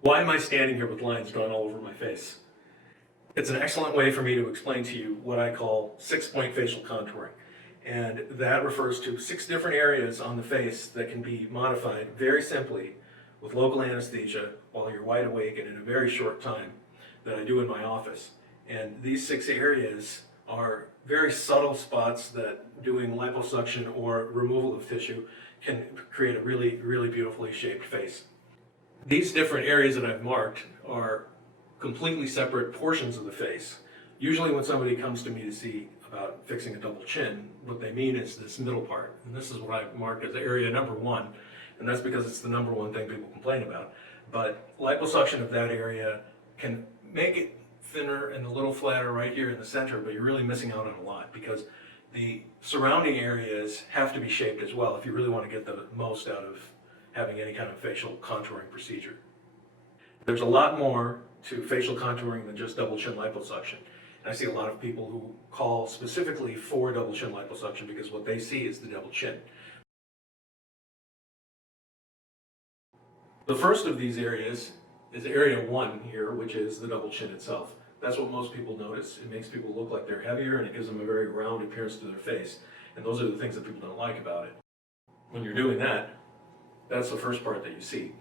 Why am I standing here with lines drawn all over my face? It's an excellent way for me to explain to you what I call 6-point facial contouring. And that refers to 6 different areas on the face that can be modified very simply with local anesthesia while you're wide awake and in a very short time that I do in my office. And these 6 areas are very subtle spots that doing liposuction or removal of tissue can create a really, really beautifully shaped face. These different areas that I've marked are completely separate portions of the face. Usually when somebody comes to me to see about fixing a double chin, what they mean is this middle part. And this is what I've marked as area number 1. And that's because it's the number 1 thing people complain about. But liposuction of that area can make it thinner and a little flatter right here in the center, but you're really missing out on a lot because the surrounding areas have to be shaped as well if you really want to get the most out of having any kind of facial contouring procedure. There's a lot more to facial contouring than just double chin liposuction. And I see a lot of people who call specifically for double chin liposuction because what they see is the double chin. The first of these areas is area 1 here, which is the double chin itself. That's what most people notice. It makes people look like they're heavier and it gives them a very round appearance to their face. And those are the things that people don't like about it. When you're doing that, that's the first part that you see.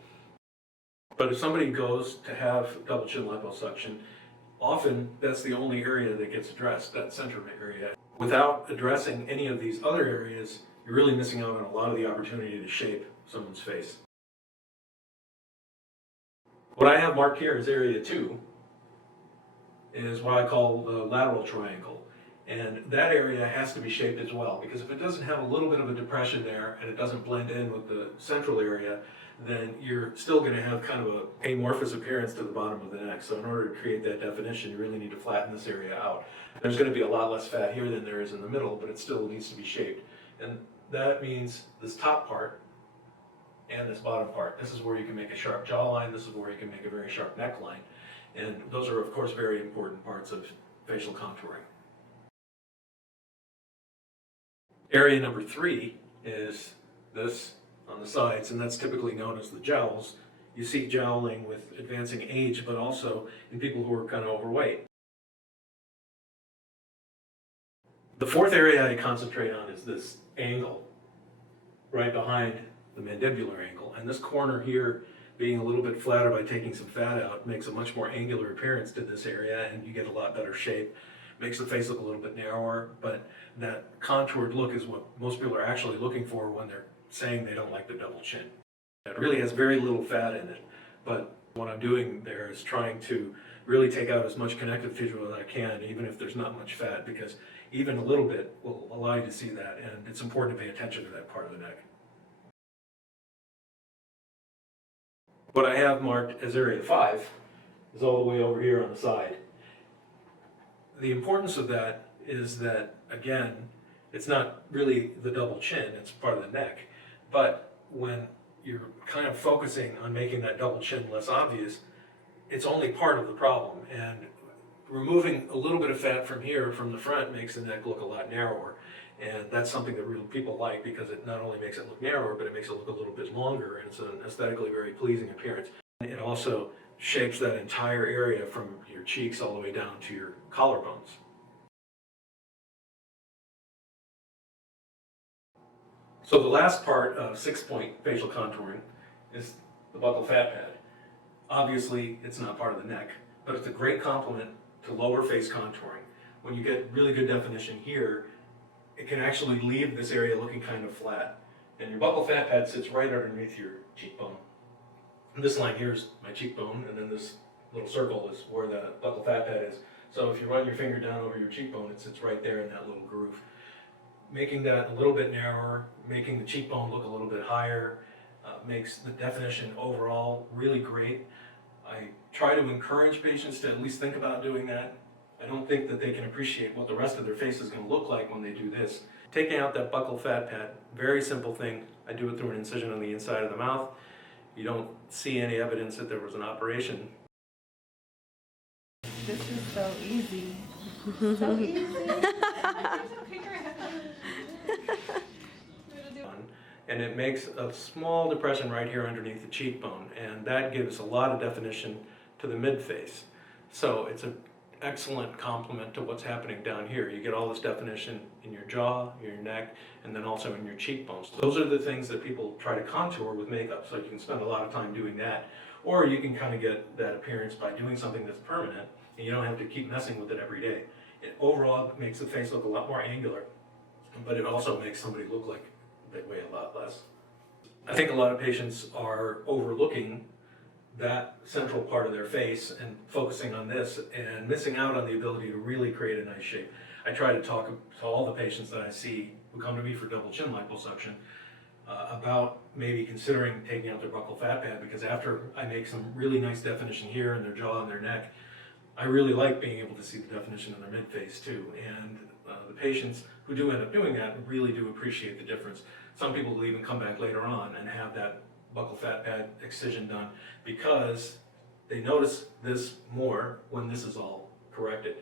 But if somebody goes to have double chin liposuction, often that's the only area that gets addressed, that center area. Without addressing any of these other areas, you're really missing out on a lot of the opportunity to shape someone's face. What I have marked here is area 2, is what I call the lateral triangle. And that area has to be shaped as well, because if it doesn't have a little bit of a depression there and it doesn't blend in with the central area, then you're still going to have kind of a amorphous appearance to the bottom of the neck. So in order to create that definition, you really need to flatten this area out. There's going to be a lot less fat here than there is in the middle, but it still needs to be shaped. And that means this top part and this bottom part. This is where you can make a sharp jawline. This is where you can make a very sharp neckline. And those are, of course, very important parts of facial contouring. Area number 3 is this on the sides, and that's typically known as the jowls. You see jowling with advancing age, but also in people who are kind of overweight. The 4th area I concentrate on is this angle right behind the mandibular angle, and this corner here being a little bit flatter by taking some fat out makes a much more angular appearance to this area, and you get a lot better shape. Makes the face look a little bit narrower, but that contoured look is what most people are actually looking for when they're saying they don't like the double chin. It really has very little fat in it, but what I'm doing there is trying to really take out as much connective tissue as I can, even if there's not much fat, because even a little bit will allow you to see that, and it's important to pay attention to that part of the neck. What I have marked as area 5 is all the way over here on the side. The importance of that is that, again, it's not really the double chin, it's part of the neck. But when you're kind of focusing on making that double chin less obvious, it's only part of the problem. And removing a little bit of fat from here, from the front, makes the neck look a lot narrower. And that's something that real people like because it not only makes it look narrower, but it makes it look a little bit longer, and it's an aesthetically very pleasing appearance. It also shapes that entire area from your cheeks all the way down to your collarbones. So the last part of 6-point facial contouring is the buccal fat pad. Obviously, it's not part of the neck, but it's a great complement to lower face contouring. When you get really good definition here, it can actually leave this area looking kind of flat. And your buccal fat pad sits right underneath your cheekbone. And this line here is my cheekbone, and then this little circle is where the buccal fat pad is. So if you run your finger down over your cheekbone, it sits right there in that little groove. Making that a little bit narrower, making the cheekbone look a little bit higher, makes the definition overall really great. I try to encourage patients to at least think about doing that. I don't think that they can appreciate what the rest of their face is going to look like when they do this. Taking out that buccal fat pad, very simple thing. I do it through an incision on the inside of the mouth. You don't see any evidence that there was an operation. This is so easy. So easy. And and it makes a small depression right here underneath the cheekbone, and that gives a lot of definition to the mid-face. So it's an excellent complement to what's happening down here. You get all this definition in your jaw, your neck, and then also in your cheekbones. Those are the things that people try to contour with makeup, so you can spend a lot of time doing that. Or you can kind of get that appearance by doing something that's permanent, and you don't have to keep messing with it every day. It overall makes the face look a lot more angular, but it also makes somebody look like they weigh a lot less. I think a lot of patients are overlooking that central part of their face and focusing on this and missing out on the ability to really create a nice shape. I try to talk to all the patients that I see who come to me for double chin liposuction about maybe considering taking out their buccal fat pad, because after I make some really nice definition here in their jaw and their neck, I really like being able to see the definition in their mid-face too. And the patients who do end up doing that really do appreciate the difference. Some people will even come back later on and have that buccal fat pad excision done because they notice this more when this is all corrected.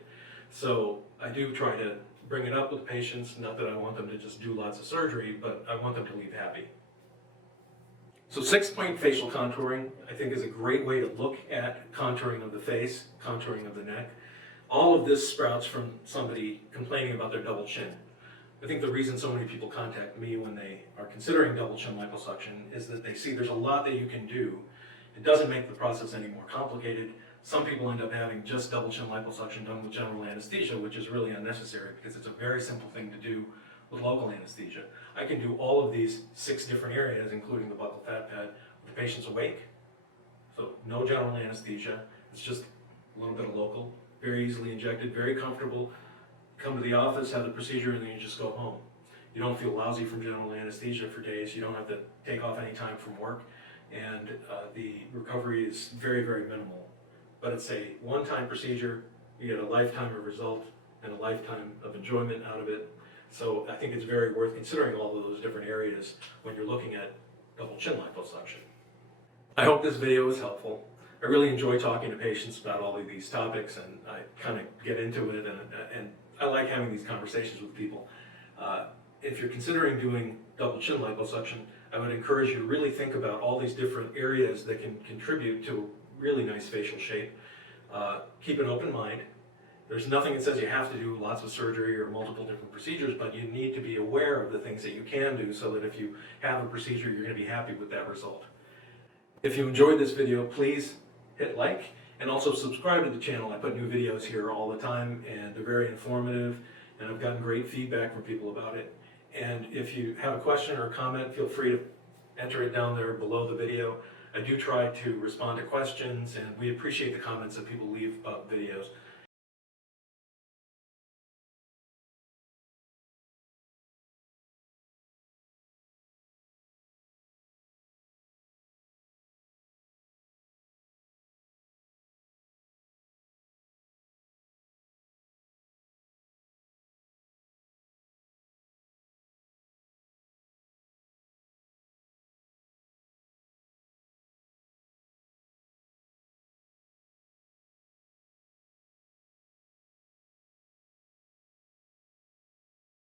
So I do try to bring it up with patients, not that I want them to just do lots of surgery, but I want them to leave happy. So 6-point facial contouring, I think, is a great way to look at contouring of the face, contouring of the neck. All of this sprouts from somebody complaining about their double chin. I think the reason so many people contact me when they are considering double chin liposuction is that they see there's a lot that you can do. It doesn't make the process any more complicated. Some people end up having just double chin liposuction done with general anesthesia, which is really unnecessary because it's a very simple thing to do with local anesthesia. I can do all of these 6 different areas, including the buccal fat pad, with the patient's awake. So no general anesthesia, it's just a little bit of local, very easily injected, very comfortable. Come to the office, have the procedure, and then you just go home. You don't feel lousy from general anesthesia for days. You don't have to take off any time from work, and the recovery is very, very minimal. But it's a one-time procedure. You get a lifetime of result and a lifetime of enjoyment out of it. So I think it's very worth considering all of those different areas when you're looking at double chin liposuction. I hope this video was helpful. I really enjoy talking to patients about all of these topics, and I kind of get into it, and I like having these conversations with people. If you're considering doing double chin liposuction, I would encourage you to really think about all these different areas that can contribute to a really nice facial shape. Keep an open mind. There's nothing that says you have to do lots of surgery or multiple different procedures, but you need to be aware of the things that you can do so that if you have a procedure, you're going to be happy with that result. If you enjoyed this video, please hit like and also subscribe to the channel. I put new videos here all the time, and they're very informative, and I've gotten great feedback from people about it. And if you have a question or a comment, feel free to enter it down there below the video. I do try to respond to questions, and we appreciate the comments that people leave about videos.